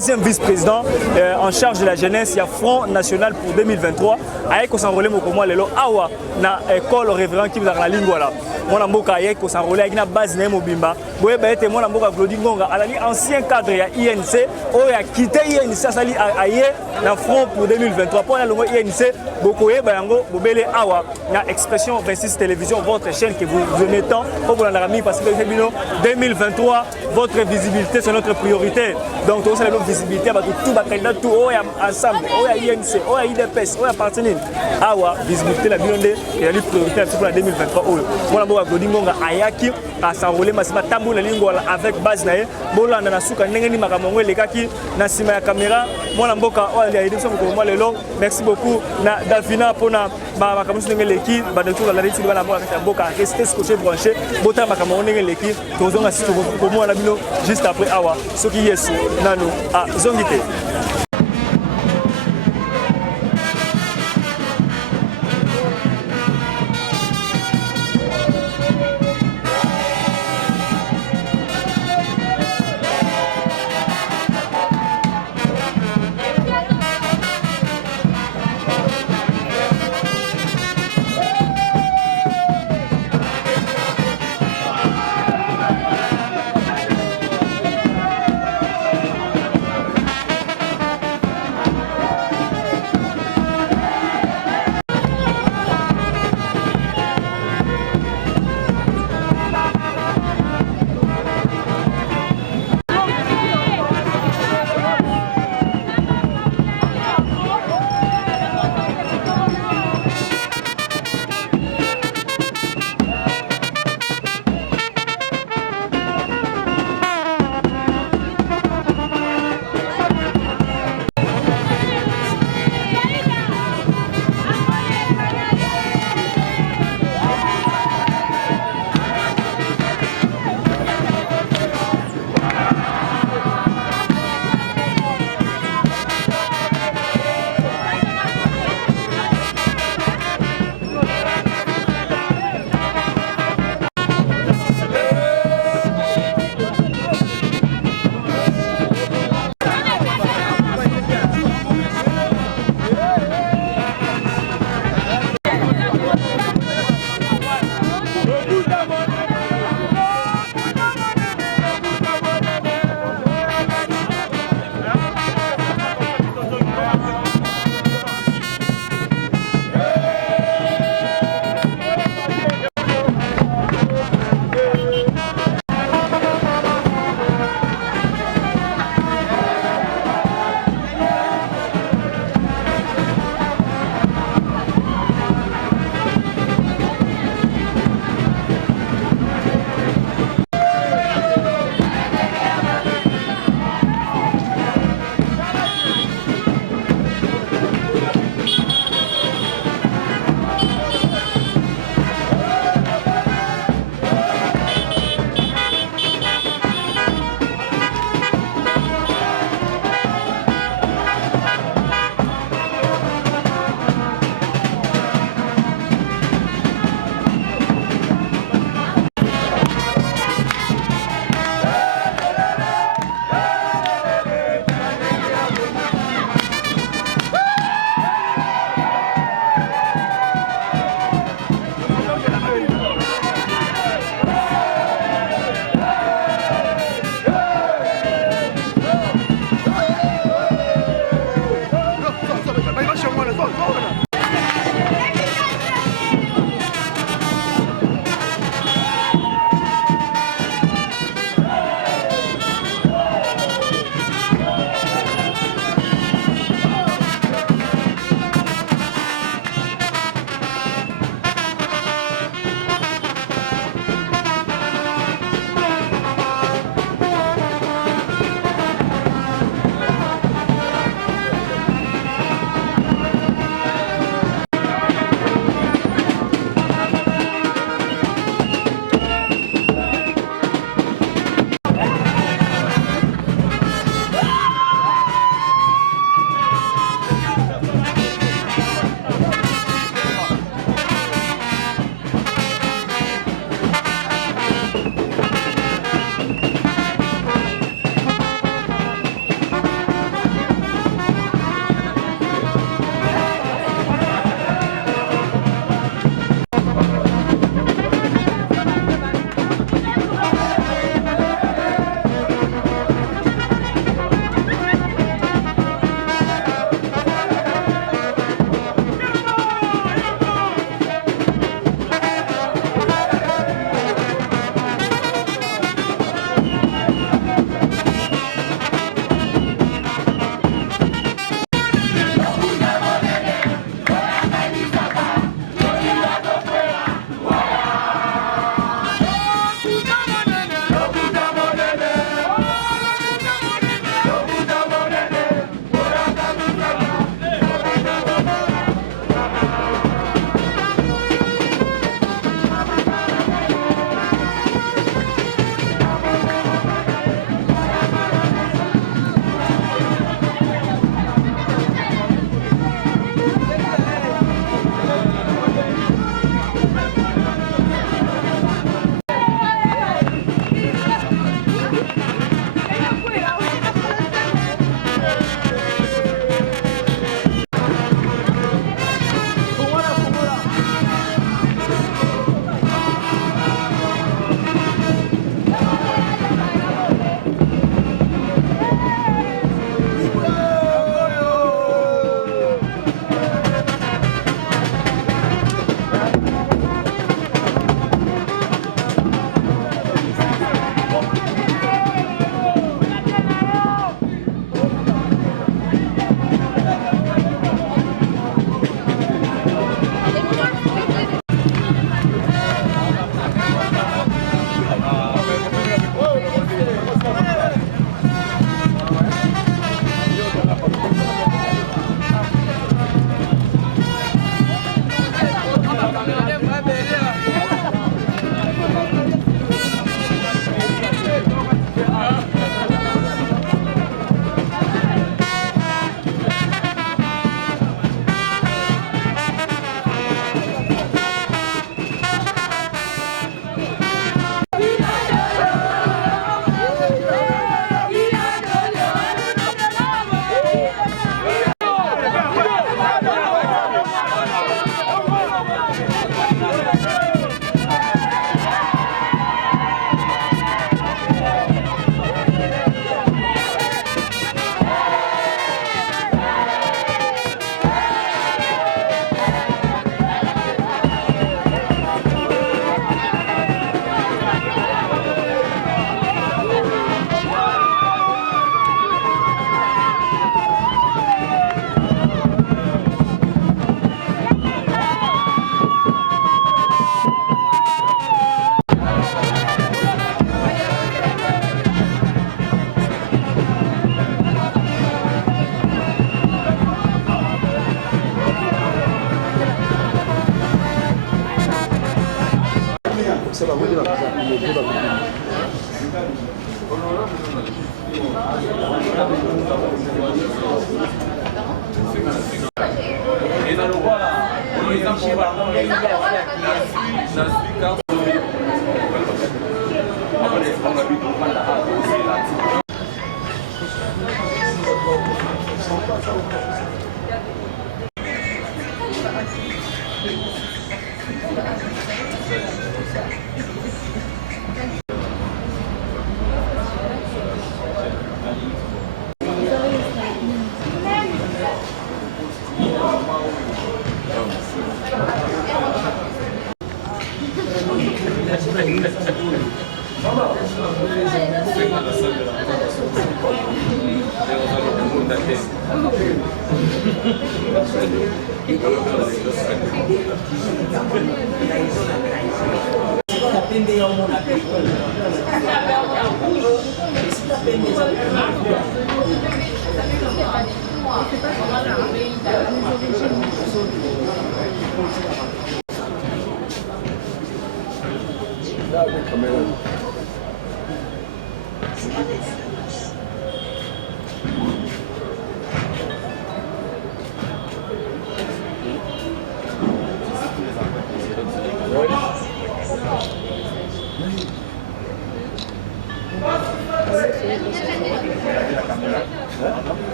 deuxième vice-président en charge de la jeunesse, il y a Front National pour 2023. Avec s'enrôler Mokomo Lelo Awa na école révérend qui vous a la lingua là. Mon amboka avec s'enrôler avec na base na Mobimba. Boye ba ete mon amboka Claudie Ngonga alali ancien cadre ya INC o ya quitté INC sali aye na Front pour 2023. Pour la longue INC bokoye ba yango bobele Awa na expression 26 télévision votre chaîne que vous aimez tant pour vous la parce que 2023 votre visibilité c'est notre priorité. Donc tout ça la visibilité ba tout ba candidat tout o ya ensemble o ya INC o ya IDPS o ya partenaire Awa visibilité la bionde et la priorité pour la 2023 o mon amboka Claudie Ngonga ayaki à s'enrôler masima tamboula lingua avec base nae bolanda na suka ndenge ni makamongo lekaki na sima ya caméra mwana mboka oyo ya édition ko lelo merci beaucoup na Davina pona makamongo ndenge leki ba de tout la leti bana mboka rester scotché branché bota makamongo ndenge leki tozonga sito ko mwana bino juste après Awa soki yesu nanu a zongite.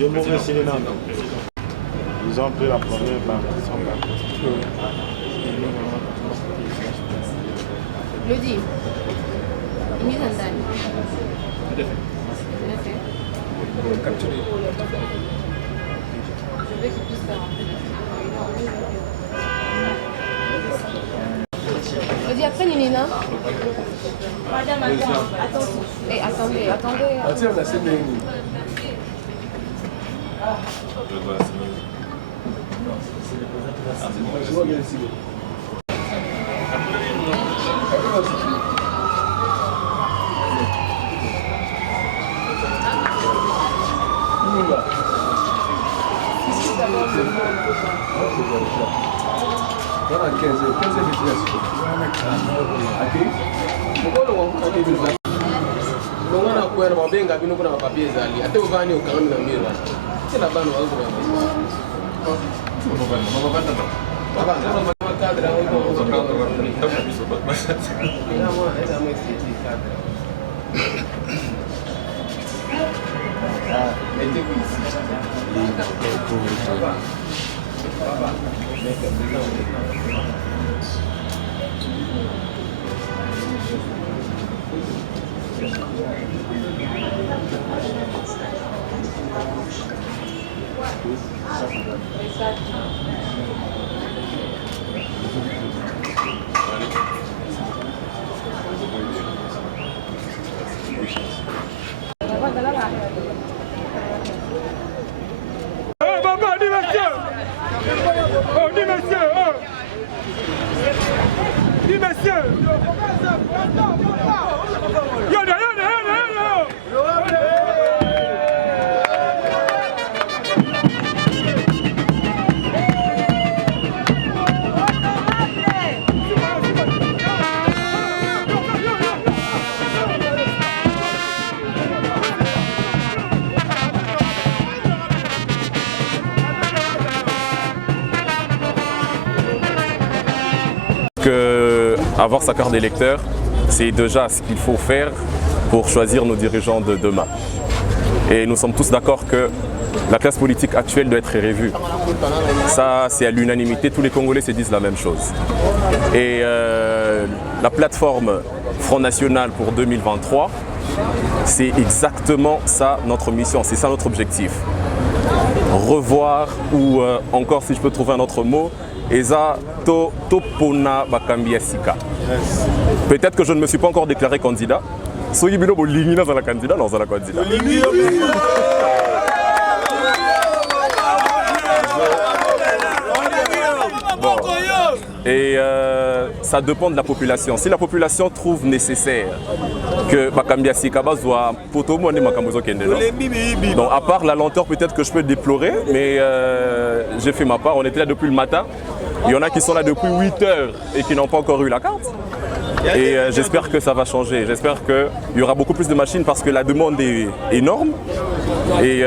Ils ont pris la première banque. Lodi, mise en dalle. Je veux qu'il puisse faire. Lodi, après Nina. Madame, attendez. Attendez. Avoir sa carte d'électeur, c'est déjà ce qu'il faut faire pour choisir nos dirigeants de demain. Et nous sommes tous d'accord que la classe politique actuelle doit être revue. Ça, c'est à l'unanimité, tous les Congolais se disent la même chose. Et la plateforme Front National pour 2023, c'est exactement ça notre mission, c'est ça notre objectif. Revoir, ou encore si je peux trouver un autre mot, Eza Topona Bakambiasika. Peut-être que je ne me suis pas encore déclaré candidat. Soyez bien au Lingina dans la candidat, non, dans la candidat. Bon. Et ça dépend de la population. Si la population trouve nécessaire que Bakambiasika soit potomo ne makamozo kende. Donc à part la lenteur peut-être que je peux déplorer, mais j'ai fait ma part. On était là depuis le matin. Il y en a qui sont là depuis 8 heures et qui n'ont pas encore eu la carte. Et j'espère que ça va changer. J'espère qu'il y aura beaucoup plus de machines parce que la demande est énorme et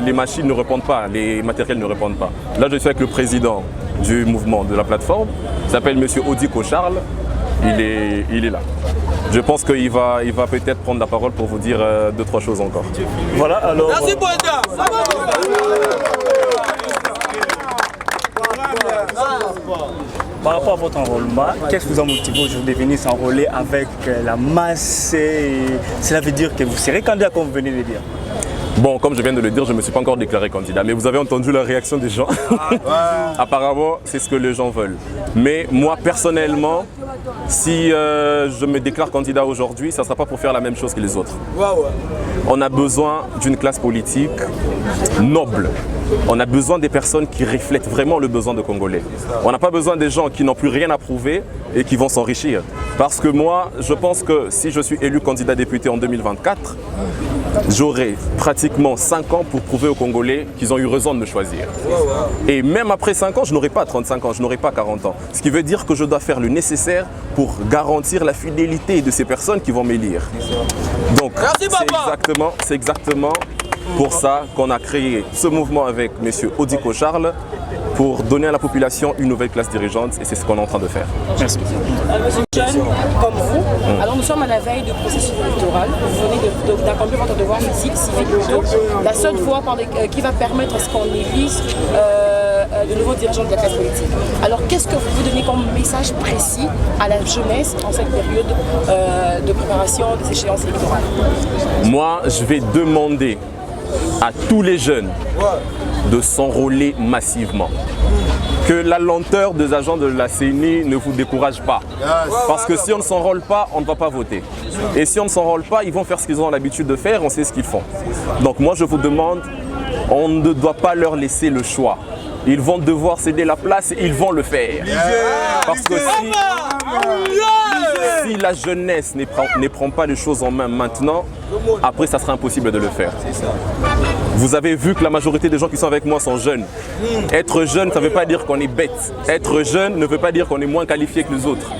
les machines ne répondent pas, les matériels ne répondent pas. Là, je suis avec le président du mouvement de la plateforme. Il s'appelle M. Odiko Charles. Il est là. Je pense qu'il va peut-être prendre la parole pour vous dire 2-3 choses encore. Voilà, alors... Merci Boïda. Par rapport à votre enrôlement, qu'est-ce qui vous a motivé aujourd'hui de venir s'enrôler avec la masse et cela veut dire que vous serez candidat comme vous venez de le dire? Bon, comme je viens de le dire, je ne me suis pas encore déclaré candidat, mais vous avez entendu la réaction des gens. Apparemment, c'est ce que les gens veulent. Mais moi, personnellement, si je me déclare candidat aujourd'hui, ça ne sera pas pour faire la même chose que les autres. On a besoin d'une classe politique noble. On a besoin des personnes qui reflètent vraiment le besoin de Congolais. On n'a pas besoin des gens qui n'ont plus rien à prouver et qui vont s'enrichir. Parce que moi, je pense que si je suis élu candidat député en 2024, j'aurai pratiquement 5 ans pour prouver aux Congolais qu'ils ont eu raison de me choisir. Et même après 5 ans, je n'aurai pas 35 ans, je n'aurai pas 40 ans. Ce qui veut dire que je dois faire le nécessaire pour garantir la fidélité de ces personnes qui vont m'élire. Donc, c'est exactement pour ça qu'on a créé ce mouvement avec M. Odiko Charles pour donner à la population une nouvelle classe dirigeante et c'est ce qu'on est en train de faire. Merci. Jeunes comme vous, alors nous sommes à la veille du processus électoral. Vous venez d'accomplir votre devoir civique plutôt. La seule voie qui va permettre à ce qu'on élise de nouveaux dirigeants de la classe politique. Alors qu'est-ce que vous donnez comme message précis à la jeunesse en cette période de préparation des échéances électorales? Moi, je vais demander à tous les jeunes de s'enrôler massivement. Que la lenteur des agents de la CENI ne vous décourage pas. Parce que si on ne s'enrôle pas, on ne va pas voter. Et si on ne s'enrôle pas, ils vont faire ce qu'ils ont l'habitude de faire, on sait ce qu'ils font. Donc moi je vous demande, on ne doit pas leur laisser le choix. Ils vont devoir céder la place et ils vont le faire. Parce que si la jeunesse ne prend pas les choses en main maintenant, après ça sera impossible de le faire. Vous avez vu que la majorité des gens qui sont avec moi sont jeunes. Être jeune, ça ne veut pas dire qu'on est bête. Être jeune ne veut pas dire qu'on est moins qualifié que les autres.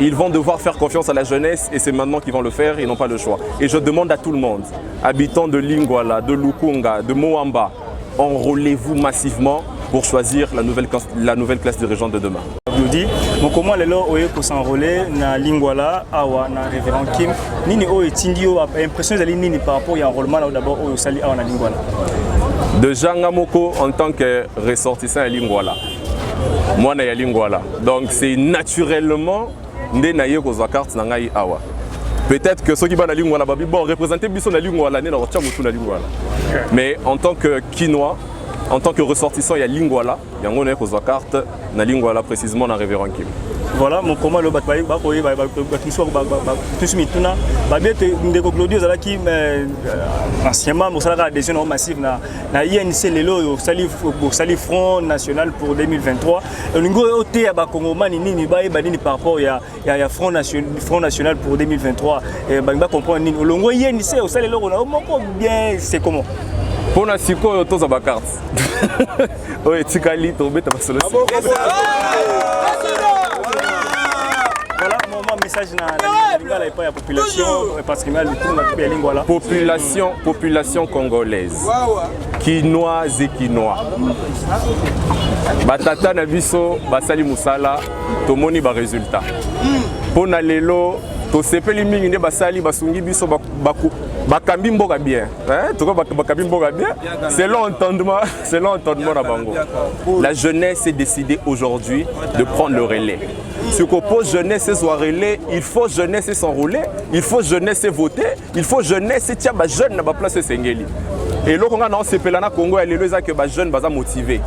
Ils vont devoir faire confiance à la jeunesse et c'est maintenant qu'ils vont le faire, ils n'ont pas le choix. Et je demande à tout le monde, habitants de Lingwala, de Lukunga, de Moamba, enrôlez-vous massivement pour choisir la nouvelle classe dirigeante de demain. Nous dit, comment les gens ont s'enrôler na Lingwala, awa na révérend Kim, nini o etindio impression de nini par rapport à l'enrôlement là d'abord au sali awa na Lingwala. Déjà Ngamoko en tant que ressortissant à Lingwala. Moi na ya Lingwala. Donc c'est naturellement ndé na ye kozwa carte na ngai awa. Peut-être que ceux qui sont à Lingwala babi bon représenter biso na Lingwala né na rocha mutu na Lingwala. Mais en tant que Kinois, en tant que ressortissant, il y a Lingwala, il y a une carte na Lingwala précisément dans Révérend Kim. Voilà, mon comment le batbaï, anciennement, la adhésion massive na INC Lelo, Sali Front National pour 2023. Le niveau OT à Bakongoma, ni par rapport à Front National pour 2023. Et Bangba comprend ni le longo INC au Sali Lelo, on a bien, c'est comment? Pour la Siko, on a une carte. Oui, Tikali, tu as une solution. Voilà, mon message dans la population. Population congolaise. Quinoise et quinois. Batata na biso, basali musala, tomoni ba résultat. Pona lelo, to sepeli mingi ne basali basungi biso bakambi mboka bien. Bakambi mboka bien. Selon entendement na bango. La jeunesse est décidée aujourd'hui de prendre le relais. Ce qu'on pose jeunesse et soirée, il faut jeunesse et s'enrôler, il faut jeunesse et voter, il faut jeunesse et tiens, jeune n'a pas place Sengeli. Et là, on a dans ces pays là, Congo, il y a que les jeunes sont motivés.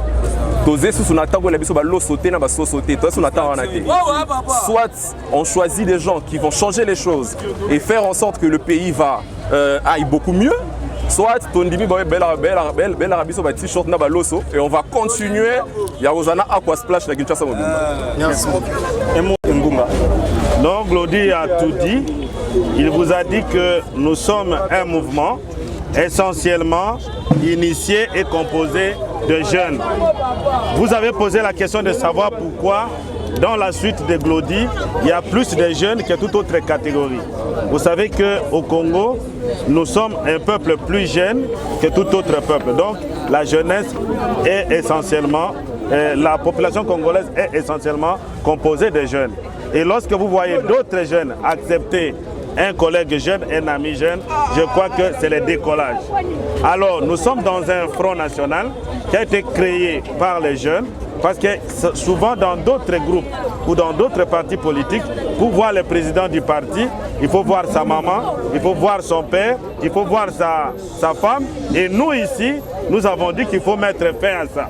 Soit on choisit des gens qui vont changer les choses et faire en sorte que le pays aille beaucoup mieux, soit on dit et on va continuer. Il y a Aqua Splash la Kinshasa Mobile. Donc Glody a tout dit. Il vous a dit que nous sommes un mouvement essentiellement initié et composé de jeunes. Vous avez posé la question de savoir pourquoi dans la suite de Glody, il y a plus de jeunes que toute autre catégorie. Vous savez qu'au Congo, nous sommes un peuple plus jeune que tout autre peuple. Donc la jeunesse est essentiellement, la population congolaise est essentiellement composée de jeunes. Et lorsque vous voyez d'autres jeunes accepter un collègue jeune, un ami jeune, je crois que c'est le décollage. Alors, nous sommes dans un front national qui a été créé par les jeunes, parce que souvent dans d'autres groupes ou dans d'autres partis politiques, pour voir le président du parti, il faut voir sa maman, il faut voir son père, il faut voir sa femme. Et nous ici, nous avons dit qu'il faut mettre fin à ça.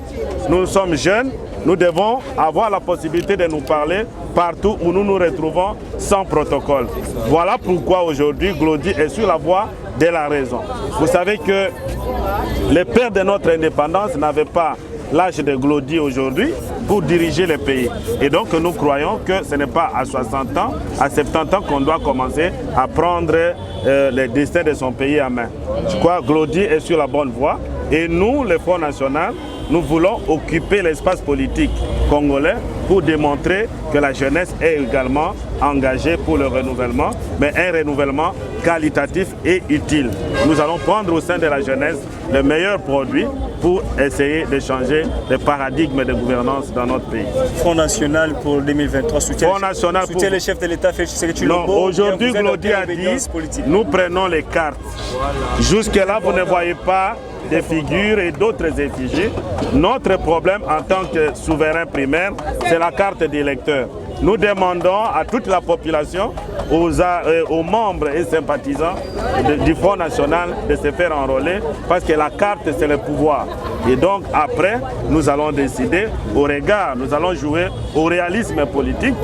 Nous sommes jeunes, nous devons avoir la possibilité de nous parler partout où nous nous retrouvons sans protocole. Voilà pourquoi aujourd'hui Glody est sur la voie de la raison. Vous savez que les pères de notre indépendance n'avaient pas l'âge de Glody aujourd'hui pour diriger le pays. Et donc nous croyons que ce n'est pas à 60 ans, à 70 ans qu'on doit commencer à prendre le destin de son pays en main. Je crois que Glody est sur la bonne voie et nous, le Front National, nous voulons occuper l'espace politique congolais pour démontrer que la jeunesse est également engagée pour le renouvellement, mais un renouvellement qualitatif et utile. Nous allons prendre au sein de la jeunesse le meilleur produit pour essayer de changer le paradigme de gouvernance dans notre pays. Front National pour 2023, soutien les chefs de l'État, Félix Tshisekedi Tshilombo. Aujourd'hui, Glody a dit, nous prenons les cartes. Jusque-là, vous ne voyez pas des figures et d'autres effigies. Notre problème en tant que souverain primaire, c'est la carte d'électeur. Nous demandons à toute la population, aux membres et sympathisants du Front National de se faire enrôler parce que la carte, c'est le pouvoir. Et donc après, nous allons décider au regard, nous allons jouer au réalisme politique.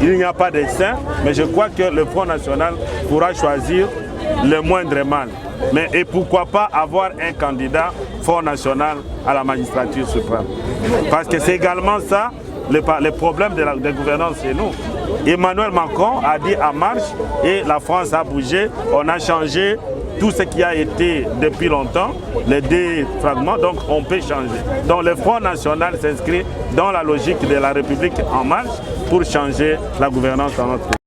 Il n'y a pas de saint, mais je crois que le Front National pourra choisir le moindre mal. Mais et pourquoi pas avoir un candidat Front National à la magistrature suprême? Parce que c'est également ça le problème de la gouvernance chez nous. Emmanuel Macron a dit à marche et la France a bougé, on a changé tout ce qui a été depuis longtemps, les défragments, donc on peut changer. Donc le Front National s'inscrit dans la logique de la République en marche pour changer la gouvernance dans notre pays.